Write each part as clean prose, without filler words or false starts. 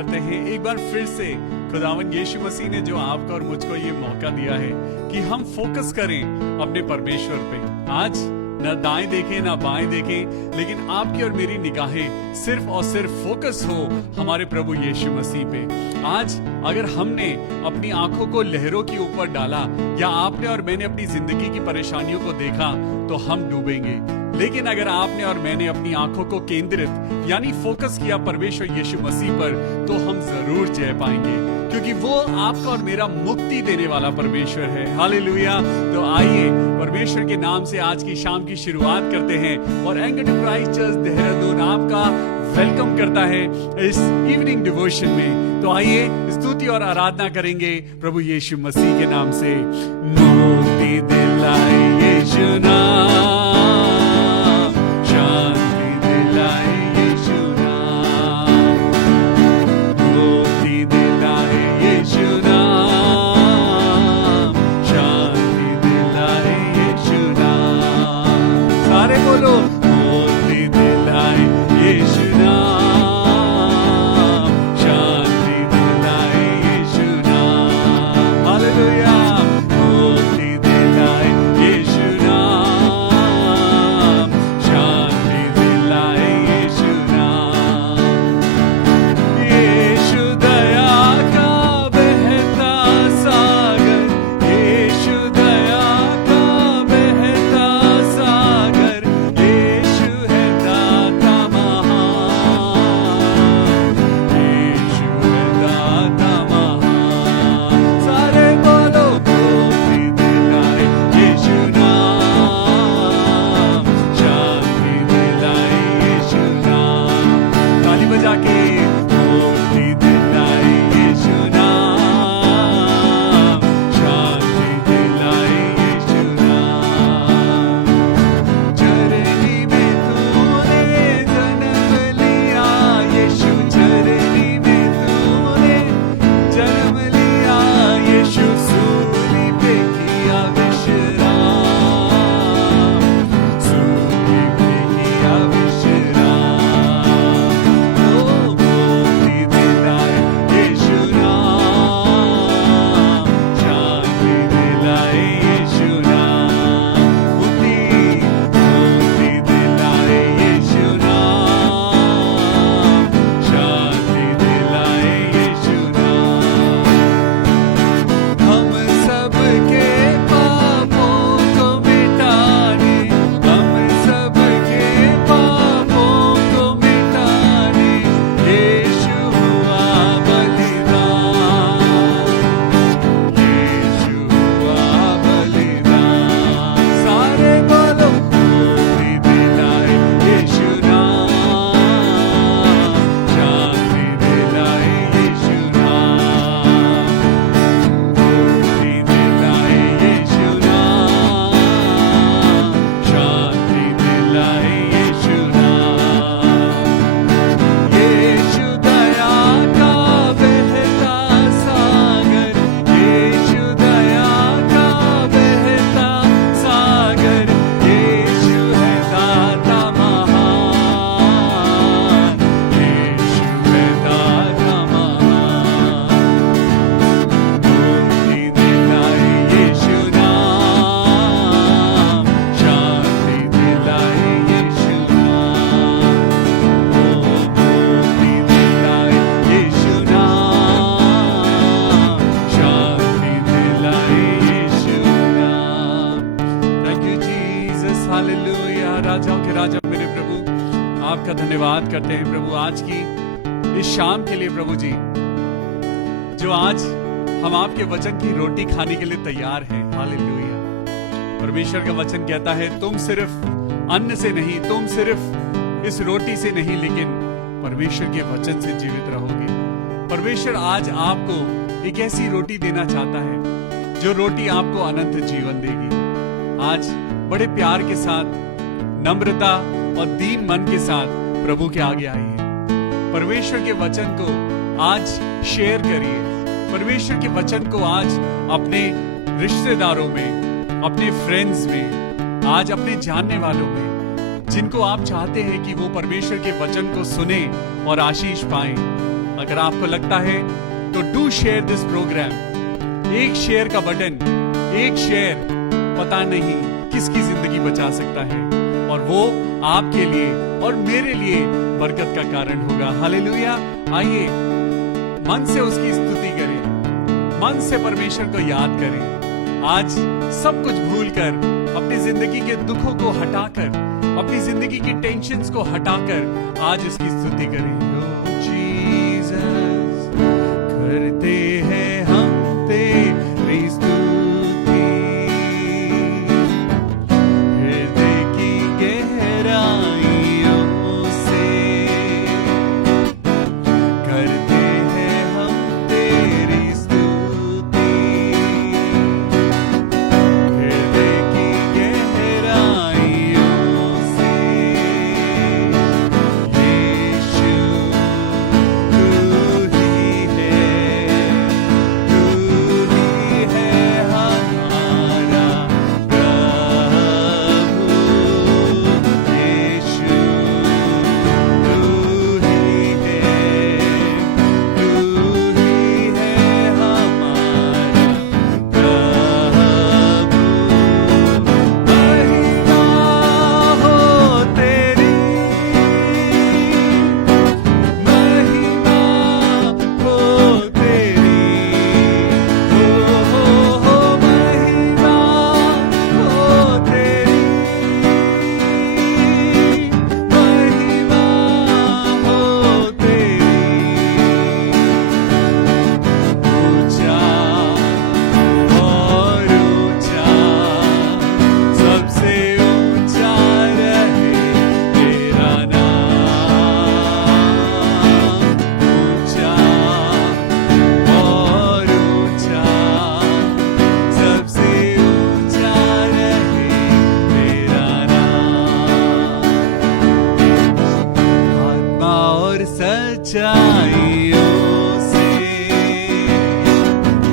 करते हैं एक बार फिर से खुदावंद यीशु मसीह ने जो आपको और मुझको ये मौका दिया है कि हम फोकस करें अपने परमेश्वर पे। आज न दाएं देखें ना बाएं देखें, लेकिन आपकी और मेरी निगाहें सिर्फ और सिर्फ फोकस हो हमारे प्रभु यीशु मसीह पे। आज अगर हमने अपनी आंखों को लहरों के ऊपर डाला या आपने और मैंने अपनी जिंदगी की परेशानियों को देखा तो हम डूबेंगे। लेकिन अगर आपने और मैंने अपनी आंखों को केंद्रित यानी फोकस किया परमेश्वर यीशु मसीह पर, तो हम जरूर जय पाएंगे, क्योंकि वो आपका और मेरा मुक्ति देने वाला परमेश्वर है। हालेलुया। तो आइए परमेश्वर के नाम से आज की शाम की शुरुआत करते हैं और एंटरप्राइज चर्च देहरादून आपका वेलकम करता है इस इवनिंग डिवोशन में। तो आइए स्तुति और आराधना करेंगे प्रभु यीशु मसीह के नाम से। मुक्ति दिलाए यीशु नाम, शांति दिलाए यीशु नाम, मुक्ति दिलाए यीशु नाम, शांति दिलाए यीशु नाम। सारे बोलो, मुक्ति दिलाए यीशु नाम, शांति दिलाए यीशु नाम। हालेलुया। मुक्ति दिलाए यीशु नाम, शांति दिलाए यीशु नाम। यीशु दया का बहता सागर, यीशु दया का बहता सागर, यीशु है दाता महान, यीशु है दाता महान। सारे बोलो, मुक्ति दिलाए यीशु नाम, शांति दिलाए यीशु नाम। ताली बजा के, मुक्ति दिलाए यीशु नाम, शांति दिलाए यीशु नाम। चरनी में तूने जन्म लिया यीशु, चरनी में तूने जन्म लिया यीशु, सूली पे किया विश्राम, सूली पे किया विश्राम। ओ मुक्ति दिलाए यीशु नाम, शांति दिलाए यीशु नाम। मुक्ति दिलाए यीशु नाम, शांति दिलाए यीशु नाम। हम सबके पापों को मिटाने, हम सबके पापों को मिटाने यीशु हुआ बलिदान, यीशु हुआ बलिदान। सारे बोलो, मुक्ति दिलाए यीशु नाम, शांति दिलाए यीशु नाम, मुक्ति दिलाए यीशु नाम, शांति दिलाए यीशु नाम। यीशु दया का बहता सागर, यीशु दया का बहता सागर, यीशु है दाता महान, यीशु है दाता महान। मुक्ति दिलाए यीशु नाम, शांति दिलाए यीशु नाम। ओ मुक्ति दिलाए यीशु नाम, शांति दिलाए यीशु नाम। Thank you Jesus. हालेलुया। राजाओं के राजा मेरे प्रभु, आपका धन्यवाद करते हैं प्रभु आज की इस शाम के लिए प्रभु जी, जो आज हम आपके वचन की रोटी खाने के लिए तैयार हैं। हालेलुया। परमेश्वर का वचन कहता है तुम सिर्फ अन्न से नहीं, तुम सिर्फ इस रोटी से नहीं, लेकिन परमेश्वर के वचन से जीवित रहोगे। परमेश्वर आज आपको एक ऐसी रोटी देना चाहता है जो रोटी आपको अनंत जीवन देगी। आज बड़े प्यार के साथ, नम्रता और दीन मन के साथ प्रभु के आगे आइए। परमेश्वर के वचन को आज शेयर करिए। परमेश्वर के वचन को आज अपने रिश्तेदारों में, अपने फ्रेंड्स में, आज अपने जानने वालों में, जिनको आप चाहते हैं कि वो परमेश्वर के वचन को सुने और आशीष पाएं, अगर आपको लगता है तो डू शेयर दिस प्रोग्राम। एक शेयर का बटन, एक शेयर पता नहीं किसकी जिंदगी बचा सकता है, और वो आपके लिए और मेरे लिए बरकत का कारण होगा। हालेलुया। आइए मन से उसकी स्तुति करें, मन से परमेश्वर को याद करें। आज सब कुछ भूलकर, अपनी जिंदगी के दुखों को हटाकर, अपनी जिंदगी की टेंशन्स को हटाकर आज उसकी स्तुति करें। ओ जीसस, करते हैं हम तेरी स्तुति, हृदय की गहराइयों से। करते हैं हम तेरी स्तुति, हृदय की गहराइयों से। यीशु तू ही है, तू ही है हमारा प्रभु। यीशु तू ही है, तू ही है हमारा प्रभु। महिमा हो तेरी, महिमा हो तेरी, हो महिमा हो तेरी, महिमा हो तेरी। ऊंचा और ऊंचा, सबसे ऊंचा रहे तेरा नाम। ऊंचा और ऊंचा, सबसे ऊंचा रहे तेरा नाम। आत्मा और सच्चाइयों से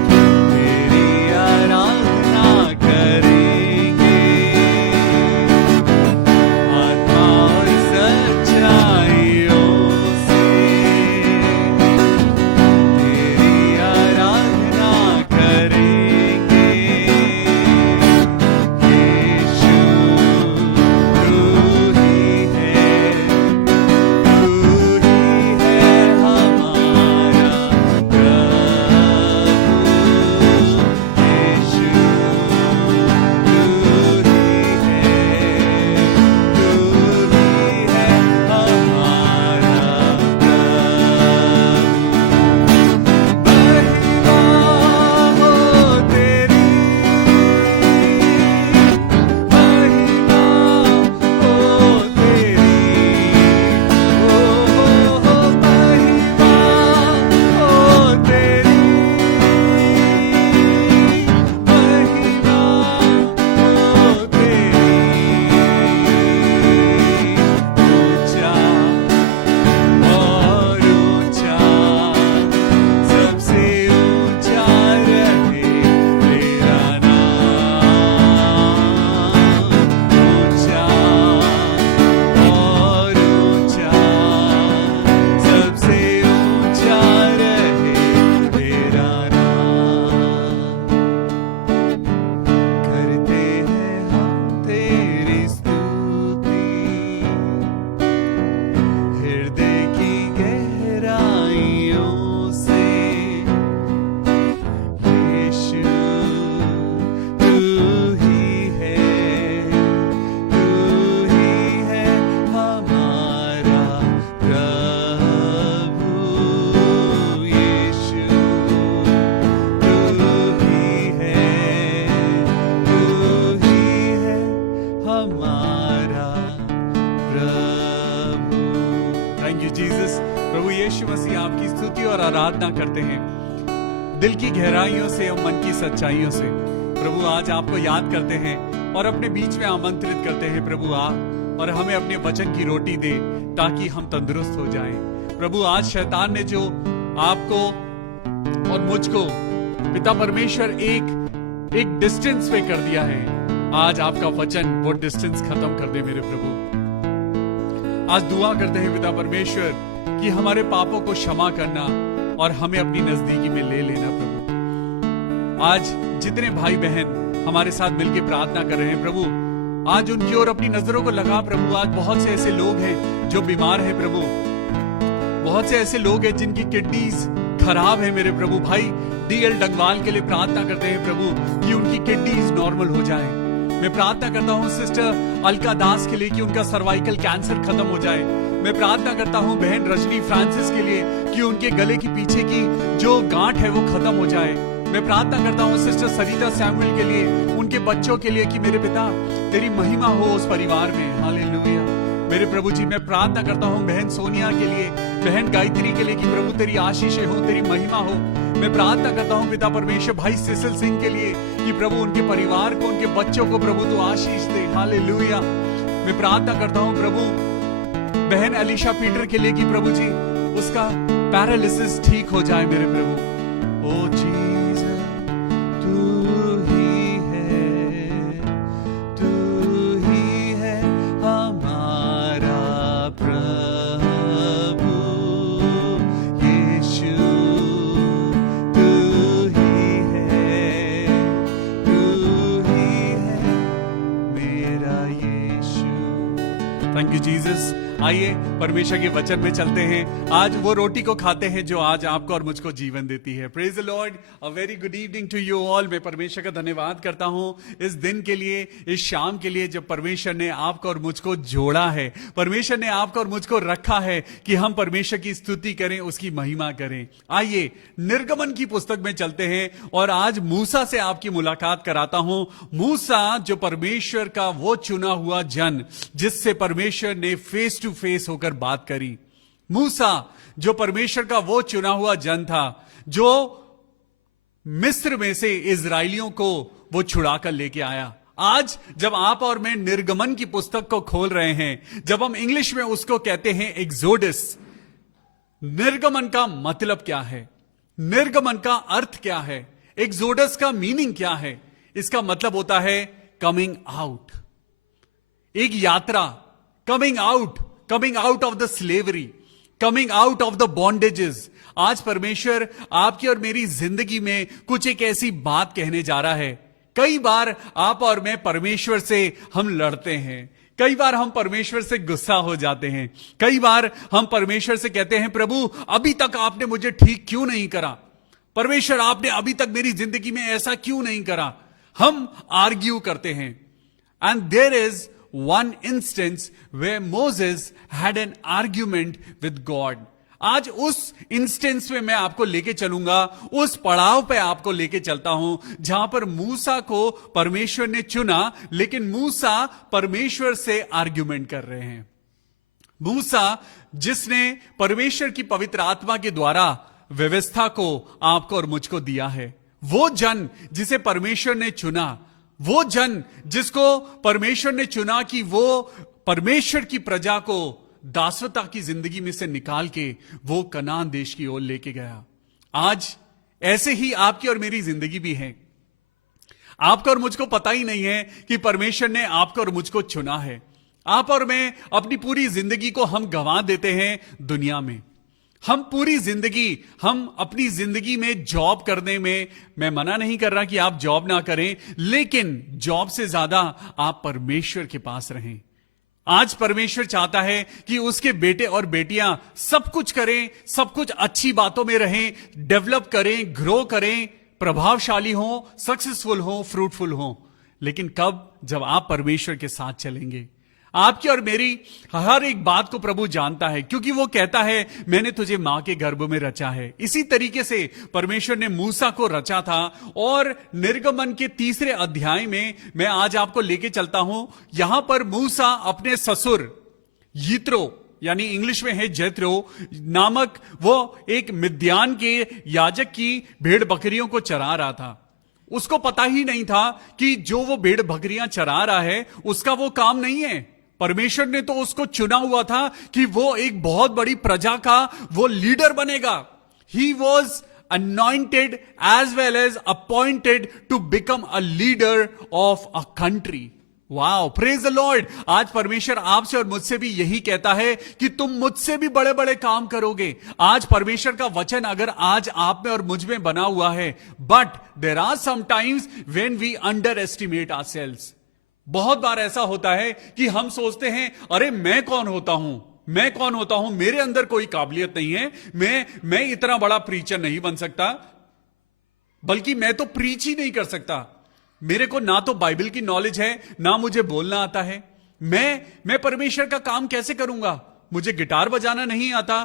तेरी आराधना करेंगे। आत्मा और सच्चाइयों से तेरी आराधना करेंगे। यीशु तू ही है, तू ही है हमारा प्रभु। यीशु तू ही है, तू ही है हमारा प्रभु। महिमा हो तेरी, महिमा हो तेरी, हो महिमा हो तेरी, महिमा हो तेरी। ऊंचा और ऊंचा, सबसे ऊंचा रहे तेरा नाम। ऊंचा और ऊंचा, सबसे ऊंचा रहे तेरा नाम। करते हैं हम तेरी स्तुति, हृदय की गहराइयों से। यीशु तू ही है, तू ही है हमारा प्रभु। यीशु तू ही है, तू ही है हमारा प्रभु। Thank you Jesus. प्रभु यीशु मसीह आपकी स्तुति और आराधना करते हैं दिल की गहराइयों से और मन की सच्चाइयों से। प्रभु आज आपको याद करते हैं और अपने बीच में आमंत्रित करते हैं। प्रभु आ और हमें अपने वचन की रोटी दे ताकि हम तंदुरुस्त हो जाएं। प्रभु आज शैतान ने जो आपको और मुझको पिता परमेश्वर एक डिस्टेंस पे कर दिया है, आज आपका वचन वो डिस्टेंस खत्म कर दे मेरे प्रभु। आज दुआ करते हैं पिता परमेश्वर कि हमारे पापों को क्षमा करना और हमें अपनी नजदीकी में ले लेना प्रभु। आज जितने भाई बहन हमारे साथ मिलकर प्रार्थना कर रहे हैं प्रभु, आज उनकी ओर अपनी नजरों को लगा प्रभु। आज बहुत से ऐसे लोग हैं जो बीमार हैं प्रभु, बहुत से ऐसे लोग हैं जिनकी किडनीज खराब है मेरे प्रभु। भाई डीएल डंगवाल के लिए प्रार्थना करते हैं प्रभु कि उनकी किडनीज नॉर्मल हो जाए। मैं प्रार्थना करता हूँ सिस्टर अलका दास के लिए कि उनका सर्वाइकल कैंसर खत्म हो जाए। मैं प्रार्थना करता हूँ बहन रजनी फ्रांसिस के लिए कि उनके गले के पीछे की जो गांठ है वो खत्म हो जाए। मैं प्रार्थना करता हूँ सिस्टर सरिता सैमुअल के लिए, उनके बच्चों के लिए कि मेरे पिता तेरी महिमा हो उस परिवार में। हालेलुया मेरे प्रभु जी। मैं प्रार्थना करता हूँ बहन सोनिया के लिए, बहन गायत्री के लिए कि प्रभु तेरी आशीषें हो, तेरी महिमा हो। मैं प्रार्थना करता हूँ पिता परमेश्वर भाई सिसिल सिंह के लिए कि प्रभु उनके परिवार को, उनके बच्चों को प्रभु तू आशीष दे। हालेलुया। मैं प्रार्थना करता हूँ प्रभु बहन अलीशा पीटर के लिए कि प्रभु जी उसका पैरालिसिस ठीक हो जाए मेरे प्रभु। ओ जीसस तू ही है हमारा प्रभु यीशु, तू ही है मेरा यीशु। Thank you Jesus. आइए परमेश्वर के वचन में चलते हैं। आज वो रोटी को खाते हैं जो आज आपको और मुझको जीवन देती है। Praise the Lord. A very good evening to you all. मैं परमेश्वर का धन्यवाद करता हूं इस दिन के लिए, इस शाम के लिए जब परमेश्वर ने आपको और मुझको जोड़ा है, परमेश्वर ने आपको और मुझको रखा है कि हम परमेश्वर की स्तुति करें, उसकी महिमा करें। आइए निर्गमन की पुस्तक में चलते हैं और आज मूसा से आपकी मुलाकात कराता हूं। मूसा जो परमेश्वर का वो चुना हुआ जन जिससे परमेश्वर ने फेस टू फेस होकर बात करी। मूसा जो परमेश्वर का वो चुना हुआ जन था जो मिस्र में से इजराइलियों को वो छुड़ाकर लेके आया। आज जब आप और मैं निर्गमन की पुस्तक को खोल रहे हैं, जब हम इंग्लिश में उसको कहते हैं एक्सोडस, निर्गमन का मतलब क्या है, निर्गमन का अर्थ क्या है, एक्सोडस का मीनिंग क्या है? इसका मतलब होता है कमिंग आउट, एक यात्रा, coming out of the slavery, coming out of the bondages. आज परमेश्वर आपकी और मेरी जिंदगी में कुछ एक ऐसी बात कहने जा रहा है। कई बार आप और मैं परमेश्वर से हम लड़ते हैं, कई बार हम परमेश्वर से गुस्सा हो जाते हैं, कई बार हम परमेश्वर से कहते हैं प्रभु अभी तक आपने मुझे ठीक क्यों नहीं करा, परमेश्वर आपने अभी तक मेरी जिंदगी में ऐसा क्यों नहीं करा। हम आर्ग्यू करते हैं। And there is one instance where Moses had an argument with God. आज उस इंस्टेंस में मैं आपको लेके चलूंगा, उस पड़ाव पे आपको लेके चलता हूं जहां पर मूसा को परमेश्वर ने चुना, लेकिन मूसा परमेश्वर से आर्ग्यूमेंट कर रहे हैं। मूसा जिसने परमेश्वर की पवित्र आत्मा के द्वारा व्यवस्था को आपको और मुझको दिया है, वो जन जिसे परमेश्वर ने चुना, वो जन जिसको परमेश्वर ने चुना कि वो परमेश्वर की प्रजा को दासता की जिंदगी में से निकाल के वो कनान देश की ओर लेके गया। आज ऐसे ही आपकी और मेरी जिंदगी भी है। आपको और मुझको पता ही नहीं है कि परमेश्वर ने आपको और मुझको चुना है। आप और मैं अपनी पूरी जिंदगी को हम गंवा देते हैं दुनिया में। हम पूरी जिंदगी, हम अपनी जिंदगी में जॉब करने में, मैं मना नहीं कर रहा कि आप जॉब ना करें, लेकिन जॉब से ज्यादा आप परमेश्वर के पास रहें। आज परमेश्वर चाहता है कि उसके बेटे और बेटियां सब कुछ करें, सब कुछ अच्छी बातों में रहें, डेवलप करें, ग्रो करें, प्रभावशाली हो, सक्सेसफुल हो, फ्रूटफुल हो। लेकिन कब? जब आप परमेश्वर के साथ चलेंगे। आपकी और मेरी हर एक बात को प्रभु जानता है, क्योंकि वो कहता है मैंने तुझे मां के गर्भ में रचा है। इसी तरीके से परमेश्वर ने मूसा को रचा था। और निर्गमन के 3 अध्याय में मैं आज आपको लेके चलता हूं। यहां पर मूसा अपने ससुर यित्रो, यानी इंग्लिश में है जेत्रो नामक, वो एक मिद्यान के याजक की भेड़ बकरियों को चरा रहा था। उसको पता ही नहीं था कि जो वो भेड़ बकरियां चरा रहा है उसका वो काम नहीं है। परमेश्वर ने तो उसको चुना हुआ था कि वो एक बहुत बड़ी प्रजा का वो लीडर बनेगा। He was anointed as well as appointed to become a leader of a country. Wow, praise the Lord. आज परमेश्वर आपसे और मुझसे भी यही कहता है कि तुम मुझसे भी बड़े बड़े काम करोगे। आज परमेश्वर का वचन अगर आज आप में और मुझ में बना हुआ है, but there are some times when we underestimate ourselves. बहुत बार ऐसा होता है कि हम सोचते हैं, अरे मैं कौन होता हूं, मैं कौन होता हूं, मेरे अंदर कोई काबिलियत नहीं है, मैं इतना बड़ा प्रीचर नहीं बन सकता, बल्कि मैं तो प्रीच ही नहीं कर सकता। मेरे को ना तो बाइबल की नॉलेज है, ना मुझे बोलना आता है। मैं परमेश्वर का काम कैसे करूंगा? मुझे गिटार बजाना नहीं आता,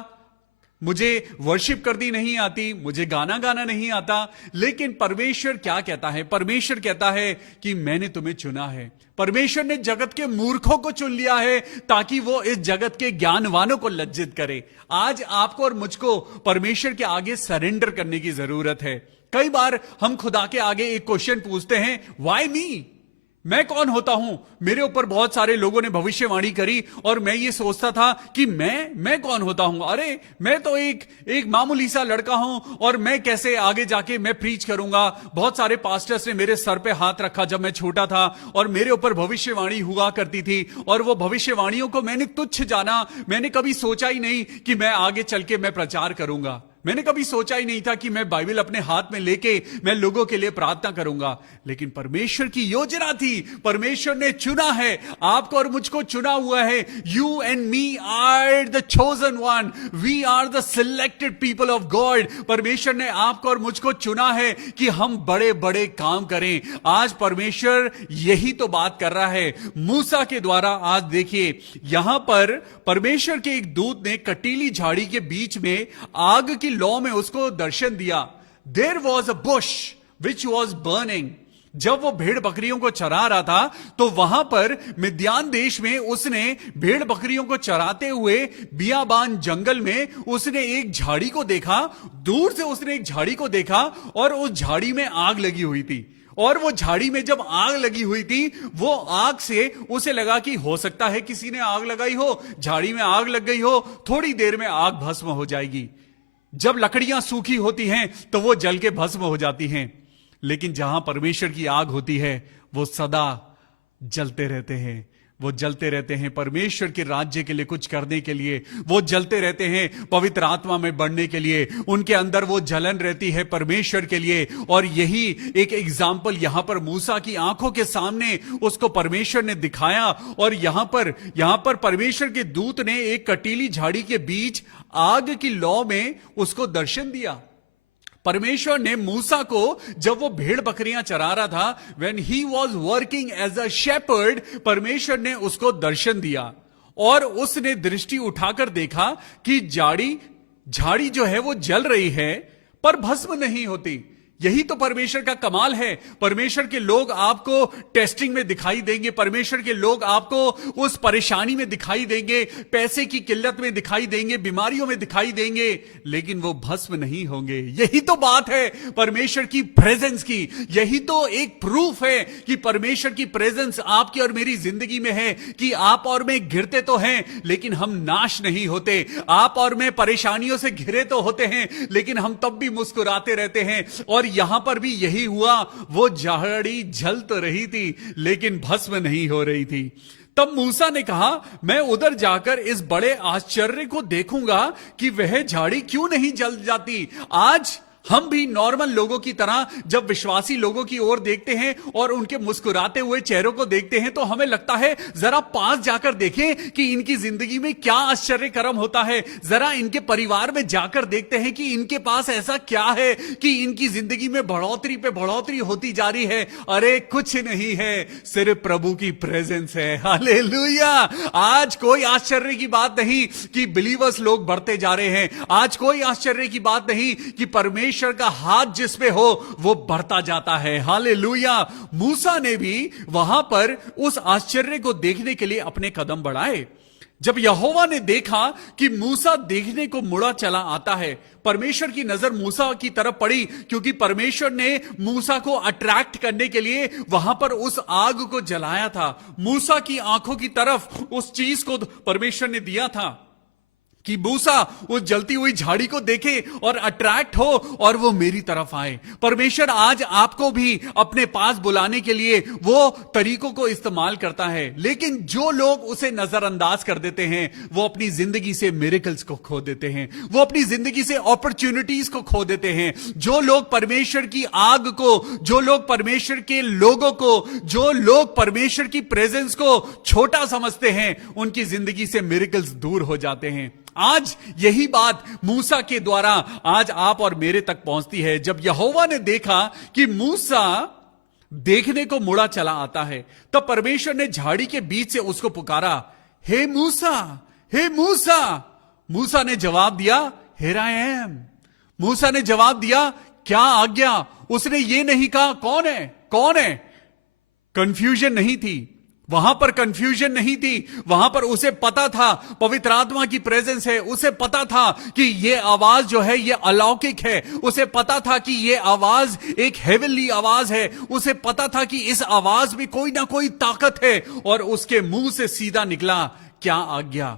मुझे वर्शिप करनी नहीं आती, मुझे गाना गाना नहीं आता। लेकिन परमेश्वर क्या कहता है? परमेश्वर कहता है कि मैंने तुम्हें चुना है। परमेश्वर ने जगत के मूर्खों को चुन लिया है ताकि वो इस जगत के ज्ञानवानों को लज्जित करे। आज आपको और मुझको परमेश्वर के आगे सरेंडर करने की जरूरत है। कई बार हम खुदा के आगे एक क्वेश्चन पूछते हैं, व्हाई मी? मैं कौन होता हूं? मेरे ऊपर बहुत सारे लोगों ने भविष्यवाणी करी और मैं ये सोचता था कि मैं कौन होता हूं? अरे मैं तो एक मामूली सा लड़का हूं और मैं कैसे आगे जाके मैं प्रीच करूंगा। बहुत सारे पास्टर्स ने मेरे सर पे हाथ रखा जब मैं छोटा था और मेरे ऊपर भविष्यवाणी हुआ करती थी और वो भविष्यवाणियों को मैंने तुच्छ जाना। मैंने कभी सोचा ही नहीं कि मैं आगे चल के मैं प्रचार करूंगा। मैंने कभी सोचा ही नहीं था कि मैं बाइबल अपने हाथ में लेके मैं लोगों के लिए प्रार्थना करूंगा। लेकिन परमेश्वर की योजना थी, परमेश्वर ने चुना है, आपको और मुझको चुना हुआ है। You and me are the chosen one, we are the selected people of God. परमेश्वर ने आपको और मुझको चुना है कि हम बड़े बड़े काम करें। आज परमेश्वर यही तो बात कर रहा है मूसा के द्वारा। आज देखिए यहां पर परमेश्वर के एक दूत ने कटीली झाड़ी के बीच में आग की लौ में उसको दर्शन दिया। There was a bush which was burning. जब वो भेड़ बकरियों को चरा रहा था तो वहां पर मिद्यान देश में उसने भेड़ बकरियों को चराते हुए बियाबान जंगल में उसने एक झाड़ी को देखा। दूर से उसने एक झाड़ी को देखा और उस झाड़ी में आग लगी हुई थी। और वो झाड़ी में जब आग लगी हुई थी, वो आग से उसे लगा कि हो सकता है किसी ने आग लगाई हो, झाड़ी में आग लग गई हो, थोड़ी देर में आग भस्म हो जाएगी। जब लकड़ियां सूखी होती हैं तो वो जल के भस्म हो जाती हैं, लेकिन जहां परमेश्वर की आग होती है वो सदा जलते रहते हैं। वो जलते रहते हैं परमेश्वर के राज्य के लिए कुछ करने के लिए। वो जलते रहते हैं पवित्र आत्मा में बढ़ने के लिए। उनके अंदर वो जलन रहती है परमेश्वर के लिए। और यही एक एग्जाम्पल यहां पर मूसा की आंखों के सामने उसको परमेश्वर ने दिखाया। और यहां पर परमेश्वर के दूत ने एक कटीली झाड़ी के बीच आग की लौ में उसको दर्शन दिया। परमेश्वर ने मूसा को जब वो भेड़ बकरियां चरा रहा था, when he was working as a shepherd, परमेश्वर ने उसको दर्शन दिया और उसने दृष्टि उठाकर देखा कि झाड़ी जो है वो जल रही है पर भस्म नहीं होती। यही तो परमेश्वर का कमाल है। परमेश्वर के लोग आपको टेस्टिंग में दिखाई देंगे, परमेश्वर के लोग आपको उस परेशानी में दिखाई देंगे, पैसे की किल्लत में दिखाई देंगे, बीमारियों में दिखाई देंगे, लेकिन वो भस्म नहीं होंगे। यही तो बात है परमेश्वर की प्रेजेंस की। यही तो एक प्रूफ है कि परमेश्वर की प्रेजेंस आपकी और मेरी जिंदगी में है कि आप और मैं गिरते तो हैं लेकिन हम नाश नहीं होते। आप और मैं परेशानियों से घिरे तो होते हैं लेकिन हम तब भी मुस्कुराते रहते हैं। और यहां पर भी यही हुआ, वो झाड़ी जल तो रही थी लेकिन भस्म नहीं हो रही थी। तब मूसा ने कहा, मैं उधर जाकर इस बड़े आश्चर्य को देखूंगा कि वह झाड़ी क्यों नहीं जल जाती। आज हम भी नॉर्मल लोगों की तरह जब विश्वासी लोगों की ओर देखते हैं और उनके मुस्कुराते हुए चेहरों को देखते हैं तो हमें लगता है जरा पास जाकर देखें कि इनकी जिंदगी में क्या आश्चर्य कर्म होता है। जरा इनके परिवार में जाकर देखते हैं कि इनके पास ऐसा क्या है कि इनकी जिंदगी में बढ़ोतरी पे बढ़ोतरी होती जा रही है। अरे कुछ नहीं है, सिर्फ प्रभु की प्रेजेंस है। हालेलुया। आज कोई आश्चर्य की बात नहीं कि बिलीवर्स लोग बढ़ते जा रहे हैं। आज कोई आश्चर्य की बात नहीं कि परमेश्वर का हाथ जिस पे हो वो बढ़ता जाता है। हालेलुया। मूसा ने भी वहां पर उस आश्चर्य को देखने के लिए अपने कदम बढ़ाए। जब यहोवा ने देखा कि मूसा देखने को मुड़ा चला आता है, परमेश्वर की नजर मूसा की तरफ पड़ी क्योंकि परमेश्वर ने मूसा को अट्रैक्ट करने के लिए वहां पर उस आग को जलाया था। मूसा की आंखों की तरफ उस चीज को परमेश्वर ने दिया था। कि मूसा उस जलती हुई झाड़ी को देखे और अट्रैक्ट हो और वो मेरी तरफ आए। परमेश्वर आज आपको भी अपने पास बुलाने के लिए वो तरीकों को इस्तेमाल करता है, लेकिन जो लोग उसे नजरअंदाज कर देते हैं वो अपनी जिंदगी से मिरेकल्स को खो देते हैं, वो अपनी जिंदगी से अपॉर्चुनिटीज को खो देते हैं। जो लोग परमेश्वर की आग को, जो लोग परमेश्वर के लोगों को, जो लोग परमेश्वर की प्रेजेंस को छोटा समझते हैं, उनकी जिंदगी से मिरेकल्स दूर हो जाते हैं। आज यही बात मूसा के द्वारा आज आप और मेरे तक पहुंचती है। जब यहोवा ने देखा कि मूसा देखने को मुड़ा चला आता है, तब परमेश्वर ने झाड़ी के बीच से उसको पुकारा, हे मूसा, हे मूसा। मूसा ने जवाब दिया, हियर आई एम। मूसा ने जवाब दिया, क्या आज्ञा? उसने ये नहीं कहा कौन है, कौन है। कंफ्यूजन नहीं थी वहां पर, कंफ्यूजन नहीं थी वहां पर। उसे पता था पवित्र आत्मा की प्रेजेंस है, उसे पता था कि ये आवाज जो है ये अलौकिक है, उसे पता था कि ये आवाज एक हेवनली आवाज है, उसे पता था कि इस आवाज में कोई ना कोई ताकत है। और उसके मुंह से सीधा निकला, क्या आज्ञा?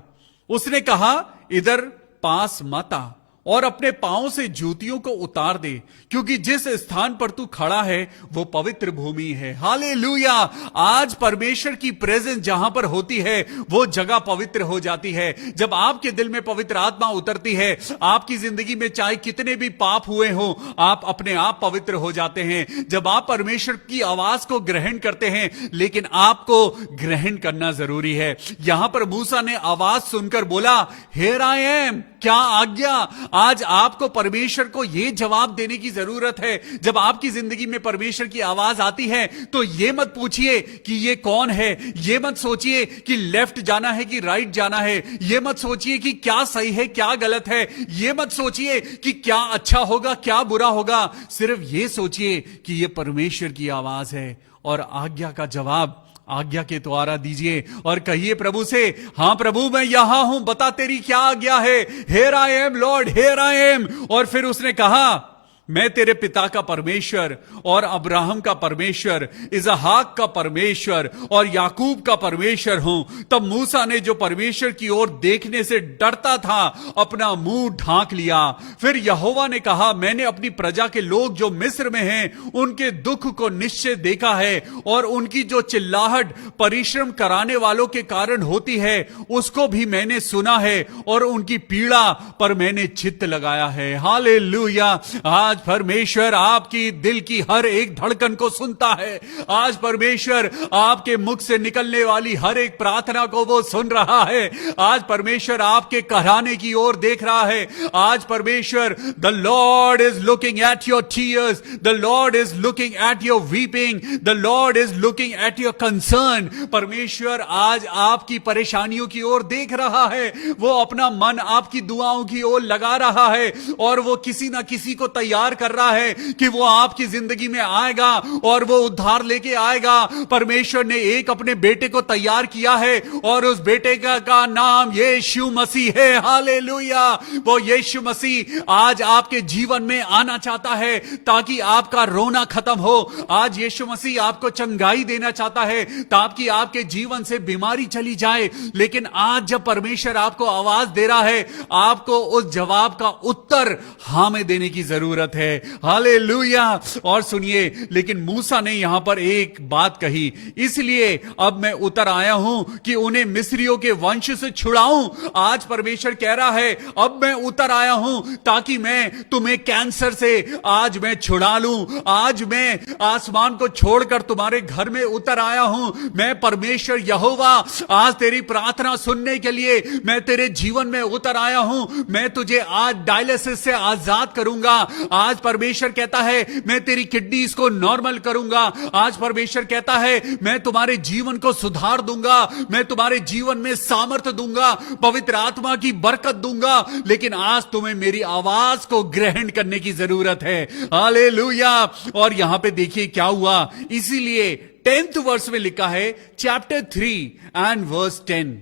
उसने कहा, इधर पास मत आ और अपने पांव से जूतियों को उतार दे, क्योंकि जिस स्थान पर तू खड़ा है वो पवित्र भूमि है। हालेलुया। आज परमेश्वर की प्रेजेंस जहां पर होती है वो जगह पवित्र हो जाती है। जब आपके दिल में पवित्र आत्मा उतरती है, आपकी जिंदगी में चाहे कितने भी पाप हुए हो, आप अपने आप पवित्र हो जाते हैं। जब आप परमेश्वर की आवाज को ग्रहण करते हैं, लेकिन आपको ग्रहण करना जरूरी है। यहां पर मूसा ने आवाज सुनकर बोला, हियर आई एम, क्या आज्ञा? आज आपको परमेश्वर को यह जवाब देने की जरूरत है। जब आपकी जिंदगी में परमेश्वर की आवाज आती है तो यह मत पूछिए कि यह कौन है, यह मत सोचिए कि लेफ्ट जाना है कि राइट जाना है, यह मत सोचिए कि क्या सही है क्या गलत है, यह मत सोचिए कि क्या अच्छा होगा क्या बुरा होगा। सिर्फ यह सोचिए कि यह परमेश्वर की आवाज है और आज्ञा का जवाब आज्ञा के द्वारा दीजिए और कहिए प्रभु से, हां प्रभु मैं यहां हूं, बता तेरी क्या आज्ञा है। Here I am Lord, here I am. और फिर उसने कहा, मैं तेरे पिता का परमेश्वर और अब्राहम का परमेश्वर, इसहाक का परमेश्वर और याकूब का परमेश्वर हूं। तब मूसा ने जो परमेश्वर की ओर देखने से डरता था अपना मुंह ढांक लिया। फिर यहोवा ने कहा, मैंने अपनी प्रजा के लोग जो मिस्र में हैं उनके दुख को निश्चय देखा है और उनकी जो चिल्लाहट परिश्रम कराने वालों के कारण होती है उसको भी मैंने सुना है और उनकी पीड़ा पर मैंने चित्त लगाया है। हालेलुया। आज परमेश्वर आपकी दिल की हर एक धड़कन को सुनता है। आज परमेश्वर आपके मुख से निकलने वाली हर एक प्रार्थना को वो सुन रहा है। आज परमेश्वर आपके कहराने की ओर देख रहा है। आज परमेश्वर, the Lord is looking at your tears, the Lord is looking at your weeping, the Lord is looking at your concern. परमेश्वर आज आपकी परेशानियों की ओर देख रहा है। वो अपना मन आपकी दुआओं की ओर लगा रहा है और वो किसी ना किसी को तैयार कर रहा है कि वो आपकी जिंदगी में आएगा और वो उद्धार लेके आएगा। परमेश्वर ने एक अपने बेटे को तैयार किया है और उस बेटे का नाम यीशु मसीह है। हालेलुया। वो यीशु मसीह आज आपके जीवन में आना चाहता है ताकि आपका रोना खत्म हो। आज यीशु मसीह आपको चंगाई देना चाहता है ताकि आपके जीवन से बीमारी चली जाए। लेकिन आज जब परमेश्वर आपको आवाज दे रहा है, आपको उस जवाब का उत्तर हां में देने की जरूरत है। हालेलुया। और सुनिए, लेकिन मूसा ने यहां पर एक बात कही, इसलिए अब मैं उतर आया हूं कि उन्हें मिस्रियों के वंश से छुड़ाऊं। आज परमेश्वर कह रहा है, अब मैं उतर आया हूं ताकि मैं तुम्हें कैंसर से आज मैं छुड़ा लूं। आज मैं आसमान को छोड़कर तुम्हारे घर में उतर आया हूं। मैं परमेश्वर यहोवा आज तेरी प्रार्थना सुनने के लिए मैं तेरे जीवन में उतर आया हूं। मैं तुझे आज डायलिसिस से आजाद करूंगा। आज परमेश्वर कहता है, मैं तेरी किडनीज को नॉर्मल करूंगा। आज परमेश्वर कहता है, मैं तुम्हारे जीवन को सुधार दूंगा, मैं तुम्हारे जीवन में सामर्थ्य दूंगा, पवित्र आत्मा की बरकत दूंगा। लेकिन आज तुम्हें मेरी आवाज को ग्रहण करने की जरूरत है। हालेलुया। और यहां पे देखिए क्या हुआ। इसीलिए 10th वर्स में लिखा है, चैप्टर 3 एंड वर्स 10,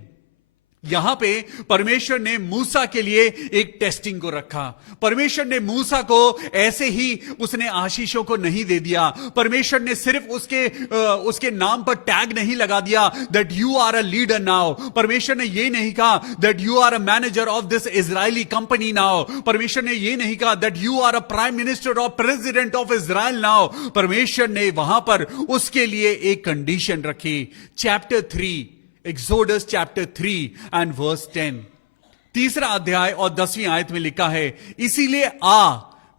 यहां पे परमेश्वर ने मूसा के लिए एक टेस्टिंग को रखा। परमेश्वर ने मूसा को ऐसे ही उसने आशीषों को नहीं दे दिया। परमेश्वर ने सिर्फ उसके नाम पर टैग नहीं लगा दिया that you are a leader now. परमेश्वर ने ये नहीं कहा that you are a manager of this Israeli company now. परमेश्वर ने ये नहीं कहा that you are a prime minister और प्रेसिडेंट ऑफ इजराइल नाउ। परमेश्वर ने वहां पर उसके लिए एक कंडीशन रखी। Chapter 3, Exodus chapter 3 and verse 10, तीसरा अध्याय और 10वीं आयत में लिखा है, इसीलिए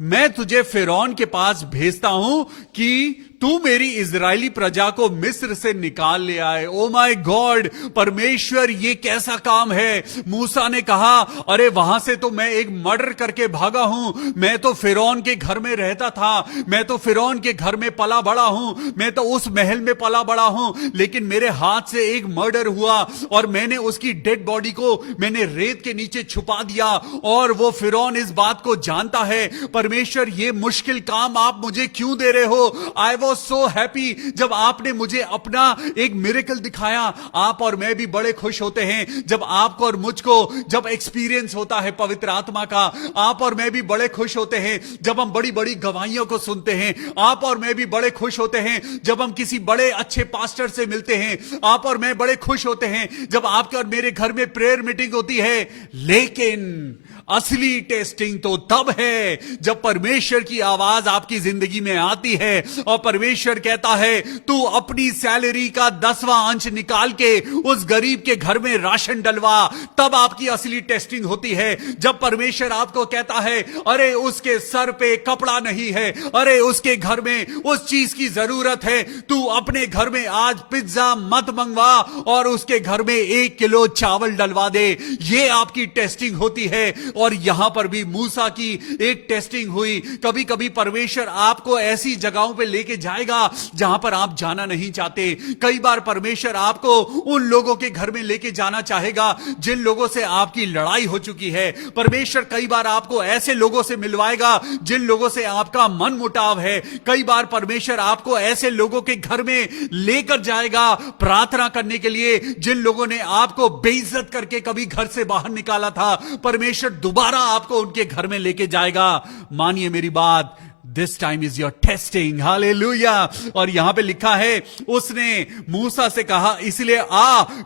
मैं तुझे फिरौन के पास भेजता हूं कि तू मेरी इजरायली प्रजा को मिस्र से निकाल ले आए। ओ माय गॉड, परमेश्वर ये कैसा काम है। मूसा ने कहा अरे वहां से तो मैं एक मर्डर करके भागा हूं, मैं तो फिरौन के घर में रहता था, मैं तो फिरौन के घर में पला बड़ा हूं, मैं तो उस महल में पला बड़ा हूं, लेकिन मेरे हाथ से एक मर्डर हुआ और मैंने उसकी डेड बॉडी को मैंने रेत के नीचे छुपा दिया और वो फिरौन इस बात को जानता है। परमेश्वर ये मुश्किल काम आप मुझे क्यों दे रहे हो। आई वॉज सो हैप्पी जब आपने मुझे अपना एक मिरेकल दिखाया। आप और मैं भी बड़े खुश होते हैं जब आपको और मुझको जब एक्सपीरियंस होता है पवित्र आत्मा का। आप और मैं भी बड़े खुश होते हैं जब हम बड़ी बड़ी गवाहियों को सुनते हैं। आप और मैं भी बड़े खुश होते हैं जब हम किसी बड़े अच्छे पास्टर से मिलते हैं। आप और मैं बड़े खुश होते हैं जब आपके और मेरे घर में प्रेयर मीटिंग होती है। लेकिन असली टेस्टिंग तो तब है जब परमेश्वर की आवाज आपकी जिंदगी में आती है और परमेश्वर कहता है तू अपनी सैलरी का 10वां अंश निकाल के उस गरीब के घर में राशन डलवा। तब आपकी असली टेस्टिंग होती है जब परमेश्वर आपको कहता है अरे उसके सर पे कपड़ा नहीं है, अरे उसके घर में उस चीज की जरूरत है, तू अपने घर में आज पिज्जा मत मंगवा और उसके घर में 1 किलो चावल डलवा दे। ये आपकी टेस्टिंग होती है। और यहां पर भी मूसा की एक टेस्टिंग हुई। कभी कभी परमेश्वर आपको ऐसी जगहों पे लेके जाएगा जहां पर आप जाना नहीं चाहते। कई बार परमेश्वर आपको उन लोगों के घर में लेके जाना चाहेगा जिन लोगों से आपकी लड़ाई हो चुकी है। परमेश्वर कई बार आपको ऐसे लोगों से मिलवाएगा जिन लोगों से आपका मन मुटाव है। कई बार परमेश्वर आपको ऐसे लोगों के घर में लेकर जाएगा प्रार्थना करने के लिए जिन लोगों ने आपको बेइज्जत करके कभी घर से बाहर निकाला था। परमेश्वर दोबारा आपको उनके घर में लेके जाएगा। मानिए मेरी बात, this time is your testing. Hallelujah. और यहां पे लिखा है उसने मूसा से कहा इसलिए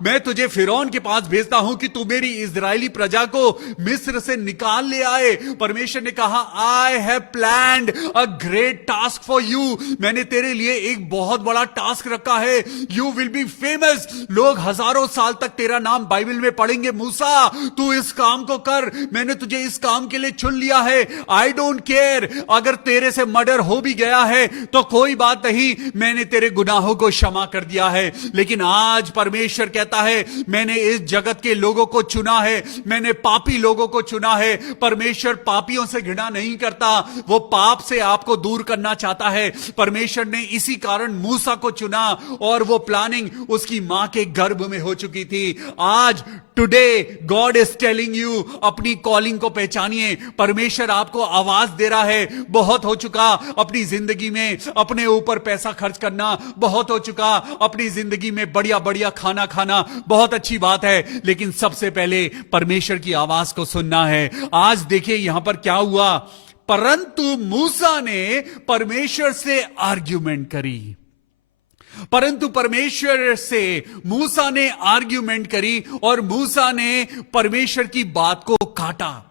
मैं तुझे फिरौन के पास भेजता हूं कि तू मेरी इजरायली प्रजा को मिस्र से निकाल ले आए। परमेश्वर ने कहा I have planned a great task for you. मैंने तेरे लिए एक बहुत बड़ा टास्क रखा है। You will be famous. लोग हजारों साल तक तेरा नाम बाइबल में पढ़ेंगे। मूसा तू इस काम को कर, मैंने तुझे इस काम के लिए चुन लिया है। आई डोंट केयर अगर तेरे से मर्डर हो भी गया है तो कोई बात नहीं, मैंने तेरे गुनाहों को क्षमा कर दिया है। लेकिन आज परमेश्वर कहता है मैंने इस जगत के लोगों को चुना है, मैंने पापी लोगों को चुना है। परमेश्वर पापियों से घृणा नहीं करता, वो पाप से आपको दूर करना चाहता है। परमेश्वर ने इसी कारण मूसा को चुना और वो प्लानिंग उसकी मां के गर्भ में हो चुकी थी। आज today God is telling you अपनी कॉलिंग को पहचानिए। परमेश्वर आपको आवाज दे रहा है। बहुत हो चुका अपनी जिंदगी में अपने ऊपर पैसा खर्च करना, बहुत हो चुका अपनी जिंदगी में बढ़िया बढ़िया खाना खाना, बहुत अच्छी बात है, लेकिन सबसे पहले परमेश्वर की आवाज को सुनना है। आज देखिए यहां पर क्या हुआ, परंतु मूसा ने परमेश्वर से आर्ग्यूमेंट करी। परंतु परमेश्वर से मूसा ने आर्ग्यूमेंट करी और मूसा ने परमेश्वर की बात को काटा।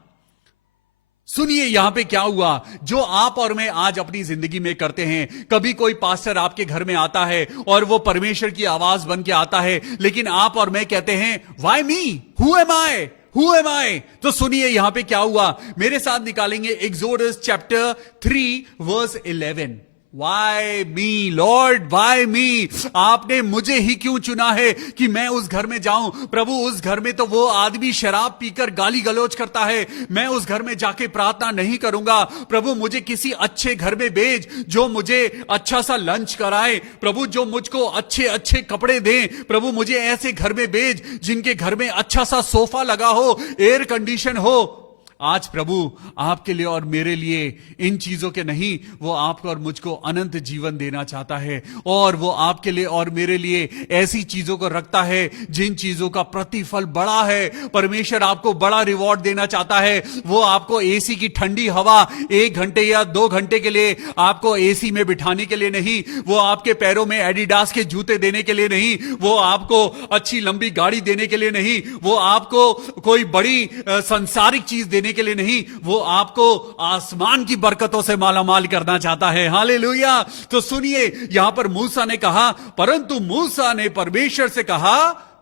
सुनिए यहां पे क्या हुआ, जो आप और मैं आज अपनी जिंदगी में करते हैं। कभी कोई पास्टर आपके घर में आता है और वो परमेश्वर की आवाज बन के आता है, लेकिन आप और मैं कहते हैं why me, who am I, who am I. तो सुनिए यहां पे क्या हुआ, मेरे साथ निकालेंगे Exodus chapter 3 verse 11। Why me, Lord? Why me? आपने मुझे ही क्यों चुना है कि मैं उस घर में जाऊं? प्रभु उस घर में तो वो आदमी शराब पीकर गाली गलौज करता है, मैं उस घर में जाके प्रार्थना नहीं करूंगा। प्रभु मुझे किसी अच्छे घर में भेज जो मुझे अच्छा सा लंच कराए। प्रभु जो मुझको अच्छे अच्छे कपड़े दे। प्रभु मुझे ऐसे घर में भेज जिनके घर में अच्छा सा सोफा लगा हो, एयर कंडीशन हो। आज प्रभु आपके लिए और मेरे लिए इन चीजों के नहीं, वो आपको और मुझको अनंत जीवन देना चाहता है। और वो आपके लिए और मेरे लिए ऐसी चीजों को रखता है जिन चीजों का प्रतिफल बड़ा है। परमेश्वर आपको बड़ा रिवॉर्ड देना चाहता है। वो आपको एसी की ठंडी हवा 1 घंटे या 2 घंटे के लिए आपको एसी में बिठाने के लिए नहीं, वो आपके पैरों में एडिडास के जूते देने के लिए नहीं, वो आपको अच्छी लंबी गाड़ी देने के लिए नहीं, वो आपको कोई बड़ी सांसारिक चीज देने के लिए नहीं, वो आपको आसमान की बरकतों से मालामाल करना चाहता है। हालेलुया। तो सुनिए, यहां पर मूसा ने कहा, परंतु मूसा ने परमेश्वर से कहा,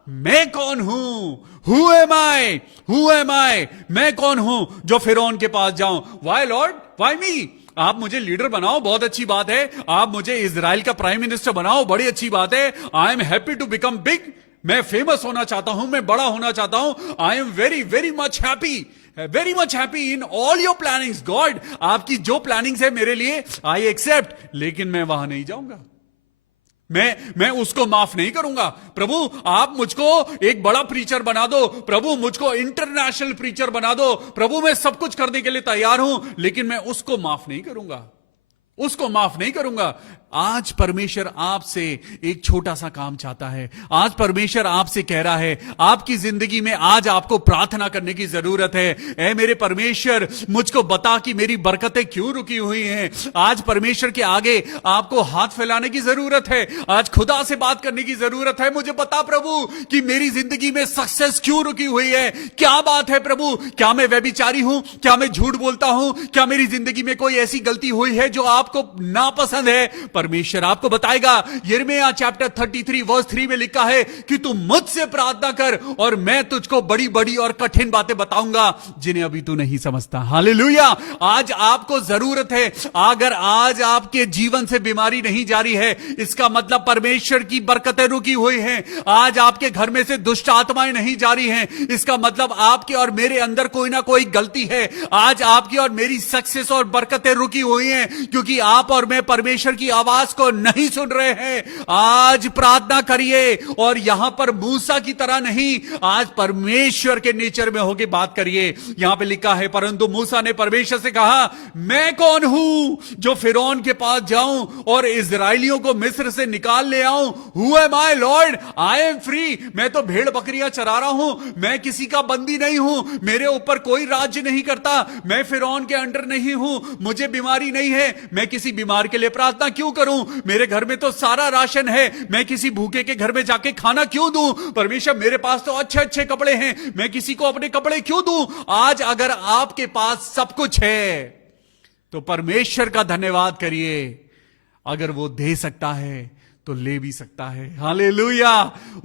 मैं कौन हूं? Who am I? Who am I? मैं कौन हूं जो फिरौन के पास जाऊं? Why Lord? Why me? आप मुझे लीडर बनाओ, बहुत अच्छी बात है। आप मुझे इजराइल का प्राइम मिनिस्टर बनाओ, बड़ी अच्छी बात है। I am happy to become big. मैं फेमस होना चाहता हूं, मैं बड़ा होना चाहता हूं। I am very very much happy in all your plannings God. आपकी जो प्लानिंग्स है मेरे लिए, आई एक्सेप्ट, लेकिन मैं वहां नहीं जाऊंगा। मैं उसको माफ नहीं करूंगा। प्रभु आप मुझको एक बड़ा प्रीचर बना दो, प्रभु मुझको इंटरनेशनल प्रीचर बना दो, प्रभु मैं सब कुछ करने के लिए तैयार हूं, लेकिन मैं उसको माफ नहीं करूंगा, उसको माफ नहीं करूंगा। आज परमेश्वर आपसे एक छोटा सा काम चाहता है। आज परमेश्वर आपसे कह रहा है, आपकी जिंदगी में आज आपको प्रार्थना करने की जरूरत है। ऐ मेरे परमेश्वर, मुझको बता कि मेरी बरकतें क्यों रुकी हुई हैं। आज परमेश्वर के आगे आपको हाथ फैलाने की जरूरत है। आज खुदा से बात करने की जरूरत है। मुझे बता प्रभु कि मेरी जिंदगी में सक्सेस क्यों रुकी हुई है। क्या बात है प्रभु? क्या मैं व्यभिचारी हूं? क्या मैं झूठ बोलता हूं? क्या मेरी जिंदगी में कोई ऐसी गलती हुई है जो आपको नापसंद है? परमेश्वर आपको बताएगा। यिर्मयाह चैप्टर 33 वर्स 3 में लिखा है कि तू मुझसे प्रार्थना कर और मैं तुझको बड़ी बड़ी और कठिन बातें बताऊंगा जिन्हें अभी तू नहीं समझता। हालेलुया। आज आपको जरूरत है, अगर आज आपके जीवन से बीमारी नहीं जा रही है, इसका मतलब परमेश्वर की बरकतें रुकी हुई हैं। आज आपके घर में से दुष्ट आत्माएं नहीं जा रही हैं, इसका मतलब आपके और मेरे अंदर कोई ना कोई गलती है। आज आपकी और मेरी सक्सेस और बरकतें रुकी हुई हैं क्योंकि आप और मैं परमेश्वर की आवाज को नहीं सुन रहे हैं। आज प्रार्थना करिए और यहां पर मूसा की तरह नहीं, आज परमेश्वर के नेचर में होकर बात करिए। यहां पे लिखा है, परंतु मूसा ने परमेश्वर से कहा, मैं कौन हूं जो फिरौन के पास जाऊं और इजराइलियों को मिस्र से निकाल ले आऊं? Who am I Lord? I am free. मैं तो भेड़ बकरियां चरा रहा हूं, मैं किसी का बंदी नहीं हूं, मेरे ऊपर कोई राज्य नहीं करता, मैं फिरौन के अंडर नहीं हूं, मुझे बीमारी नहीं है, मैं किसी बीमार के लिए प्रार्थना क्यों करूं? मेरे घर में तो सारा राशन है, मैं किसी भूखे के घर में जाके खाना क्यों दूं? परमेश्वर मेरे पास तो अच्छे अच्छे कपड़े हैं, मैं किसी को अपने कपड़े क्यों दूं? आज अगर आपके पास सब कुछ है तो परमेश्वर का धन्यवाद करिए। अगर वो दे सकता है तो ले भी सकता है। हालेलुया।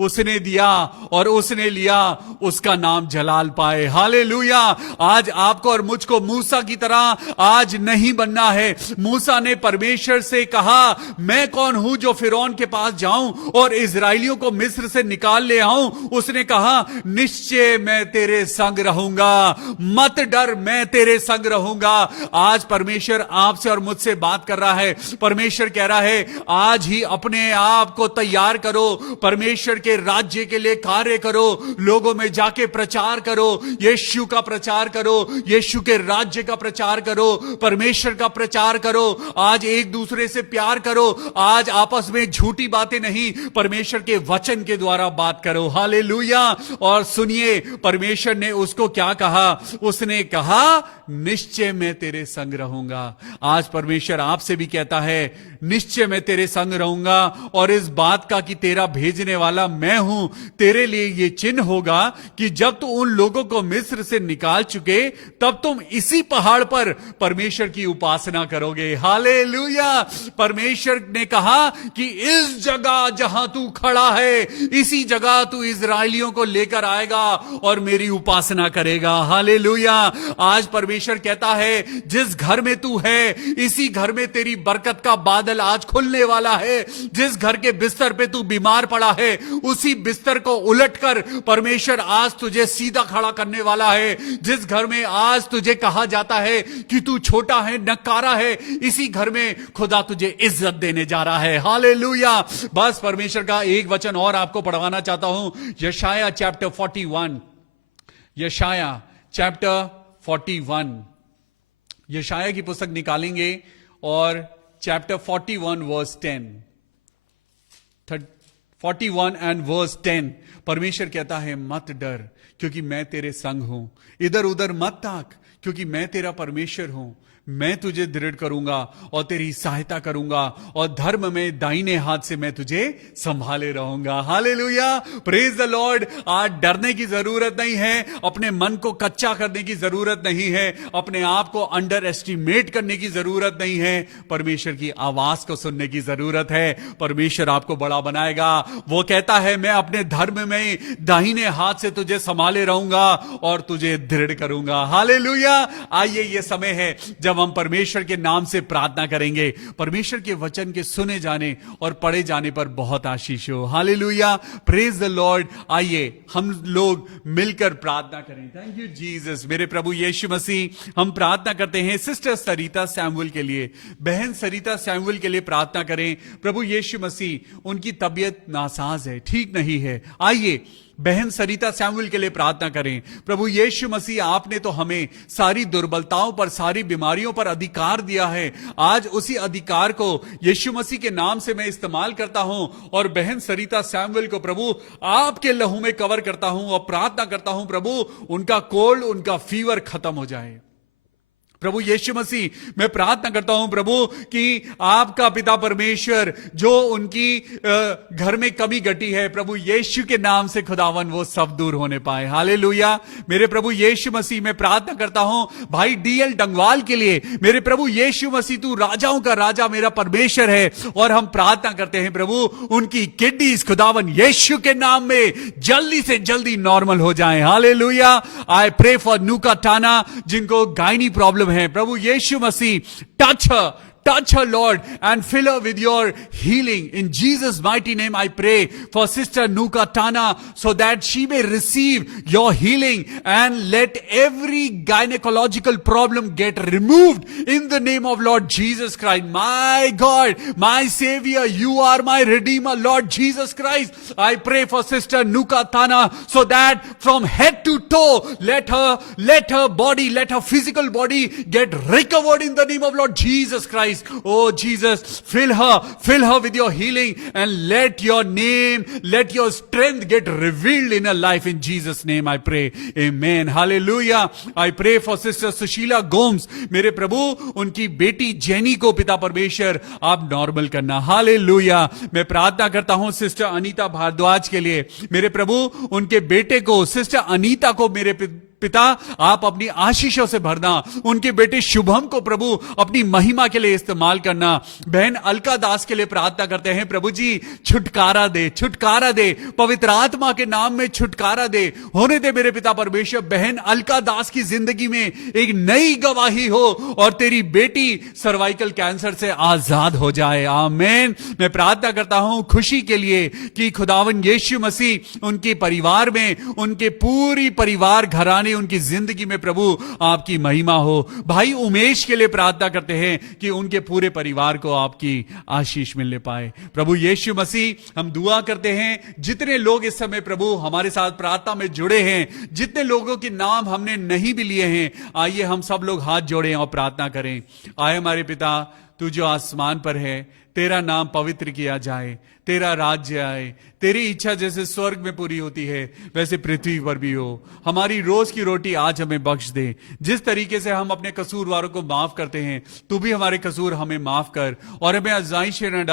उसने दिया और उसने लिया, उसका नाम जलाल पाए। हालेलुया। आज आपको और मुझको मूसा की तरह आज नहीं बनना है। मूसा ने परमेश्वर से कहा, मैं कौन हूं जो फिरौन के पास जाऊं और इजराइलियों को मिस्र से निकाल ले आऊं? उसने कहा, निश्चय मैं तेरे संग रहूंगा, मत डर, मैं तेरे संग रहूंगा। आज परमेश्वर आपसे और मुझसे बात कर रहा है। परमेश्वर कह रहा है, आज ही अपने आपको तैयार करो, परमेश्वर के राज्य के लिए कार्य करो, लोगों में जाके प्रचार करो, यीशु का प्रचार करो, यीशु के राज्य का प्रचार करो, परमेश्वर का प्रचार करो। आज एक दूसरे से प्यार करो। आज आपस में झूठी बातें नहीं, परमेश्वर के वचन के द्वारा बात करो। हालेलुया। और सुनिए, परमेश्वर ने उसको क्या कहा? उसने कहा, निश्चय मैं तेरे संग रहूंगा। आज परमेश्वर आपसे भी कहता है, निश्चय मैं तेरे संग रहूंगा और इस बात का कि तेरा भेजने वाला मैं हूं, तेरे लिए यह चिन्ह होगा कि जब तू उन लोगों को मिस्र से निकाल चुके, तब तुम इसी पहाड़ पर परमेश्वर की उपासना करोगे। हालेलुया। परमेश्वर ने कहा कि इस जगह जहां तू खड़ा है, इसी जगह तू इजराइलियों को लेकर आएगा और मेरी उपासना करेगा। हालेलुया। आज परमेश्वर कहता है, जिस घर में तू है, इसी घर में तेरी बरकत का बादल आज खुलने वाला है। जिस घर के बिस्तर पे तू बीमार पड़ा है, उसी बिस्तर को उलटकर परमेश्वर आज तुझे सीधा खड़ा करने वाला है। जिस घर में आज तुझे कहा जाता है कि तू छोटा है, नकारा है, इसी घर में खुदा तुझे इज्जत देने जा रहा है। हालेलुया। बस परमेश्वर का एक वचन और आपको पढ़वाना चाहता हूं। यशाया चैप्टर 41, यशाया चैप्टर 41, यशाया की पुस्तक निकालेंगे और चैप्टर 41 वर्स 10, 41 एंड वर्स 10, परमेश्वर कहता है मत डर क्योंकि मैं तेरे संग हूं, इधर उधर मत ताक क्योंकि मैं तेरा परमेश्वर हूं, मैं तुझे दृढ़ करूंगा और तेरी सहायता करूंगा और धर्म में दाहिने हाथ से मैं तुझे संभाले रहूंगा। Hallelujah, praise the Lord. आज डरने की जरूरत नहीं है, अपने मन को कच्चा करने की जरूरत नहीं है, अपने आप को अंडर एस्टिमेट करने की जरूरत नहीं है, परमेश्वर की आवाज को सुनने की जरूरत है। परमेश्वर आपको बड़ा बनाएगा। वो कहता है मैं अपने धर्म में दाहिने हाथ से तुझे संभाले रहूंगा और तुझे दृढ़ करूंगा। हालेलुया। आइए ये समय है जब हम परमेश्वर के नाम से प्रार्थना करेंगे। परमेश्वर के वचन के सुने जाने और पढ़े जाने पर बहुत आशीष हो। Hallelujah, praise the Lord. आइए हम लोग मिलकर प्रार्थना करें। Thank you Jesus. मेरे प्रभु यीशु मसीह, हम प्रार्थना करते हैं सिस्टर सरिता सैमुअल के लिए, बहन सरिता सैमुअल के लिए प्रार्थना करें। प्रभु यीशु मसीह, उनकी तबीयत नासाज है, ठीक नहीं है। आइए बहन सरिता सैमुअल के लिए प्रार्थना करें। प्रभु यीशु मसीह, आपने तो हमें सारी दुर्बलताओं पर, सारी बीमारियों पर अधिकार दिया है। आज उसी अधिकार को यीशु मसीह के नाम से मैं इस्तेमाल करता हूं और बहन सरिता सैमुअल को प्रभु आपके लहू में कवर करता हूं और प्रार्थना करता हूं प्रभु उनका कोल्ड, उनका फीवर खत्म हो जाए। प्रभु यीशु मसीह, मैं प्रार्थना करता हूं प्रभु कि आपका पिता परमेश्वर जो उनकी घर में कमी घटी है, प्रभु यीशु के नाम से खुदावन वो सब दूर होने पाए। हालेलुया। मेरे प्रभु यीशु मसीह, मैं प्रार्थना करता हूं भाई डीएल डंगवाल के लिए। मेरे प्रभु यीशु मसीह, तू राजाओं का राजा मेरा परमेश्वर है और हम प्रार्थना करते हैं प्रभु उनकी किडनीज खुदावन यीशु के नाम में जल्दी से जल्दी नॉर्मल हो जाएं। हालेलुया। आई प्रे फॉर नूका टाना जिनको गायनी प्रॉब्लम है, प्रभु यीशु मसीह touch her Lord and fill her with your healing. In Jesus mighty name I pray for sister Nuka Tana so that she may receive your healing and let every gynecological problem get removed in the name of Lord Jesus Christ. My God, my Savior, you are my Redeemer, Lord Jesus Christ. I pray for sister Nuka Tana so that from head to toe let her body, let her physical body get recovered in the name of Lord Jesus Christ. Oh Jesus, fill her with your healing and let your name, let your strength get revealed in her life. In Jesus name I pray. Amen. Hallelujah. I pray for sister Sushila Gomes. मेरे प्रभु उनकी बेटी jenny को पिता परमेश्वर आप normal करना। Hallelujah. मैं प्रार्थना करता हूं सिस्टर अनीता भारद्वाज के लिए। मेरे प्रभु उनके बेटे को, सिस्टर अनीता को मेरे पिता आप अपनी आशीषों से भरना। उनके बेटे शुभम को प्रभु अपनी महिमा के लिए इस्तेमाल करना। बहन अलका दास के लिए प्रार्थना करते हैं प्रभु जी छुटकारा दे, छुटकारा दे, पवित्र आत्मा के नाम में छुटकारा दे। होने दे मेरे पिता परमेश्वर बहन अलका दास की जिंदगी में एक नई गवाही हो और तेरी बेटी सर्वाइकल कैंसर से आजाद हो जाए। आमीन। मैं प्रार्थना करता हूं खुशी के लिए कि खुदावन यीशु मसीह उनके परिवार में, उनके पूरी परिवार घराने, उनकी जिंदगी में प्रभु आपकी महिमा हो। भाई उमेश के लिए प्रार्थना करते हैं कि उनके पूरे परिवार को आपकी आशीष मिलने पाए। प्रभु यीशु मसीह, हम दुआ करते हैं जितने लोग इस समय प्रभु हमारे साथ प्रार्थना में जुड़े हैं, जितने लोगों के नाम हमने नहीं भी लिए हैं, आइए हम सब लोग हाथ जोड़ें और प्रार्थना करें। आए हमारे पिता, तू जो आसमान पर है, तेरा नाम पवित्र किया जाए, तेरा राज्य आए, तेरी इच्छा जैसे स्वर्ग में पूरी होती है वैसे पृथ्वी पर भी हो। हमारी रोज की रोटी आज हमें बख्श दे। जिस तरीके से हम अपने कसूरवारों को माफ करते हैं, तू भी हमारे कसूर हमें माफ कर और हमें आज़माइश में न डाल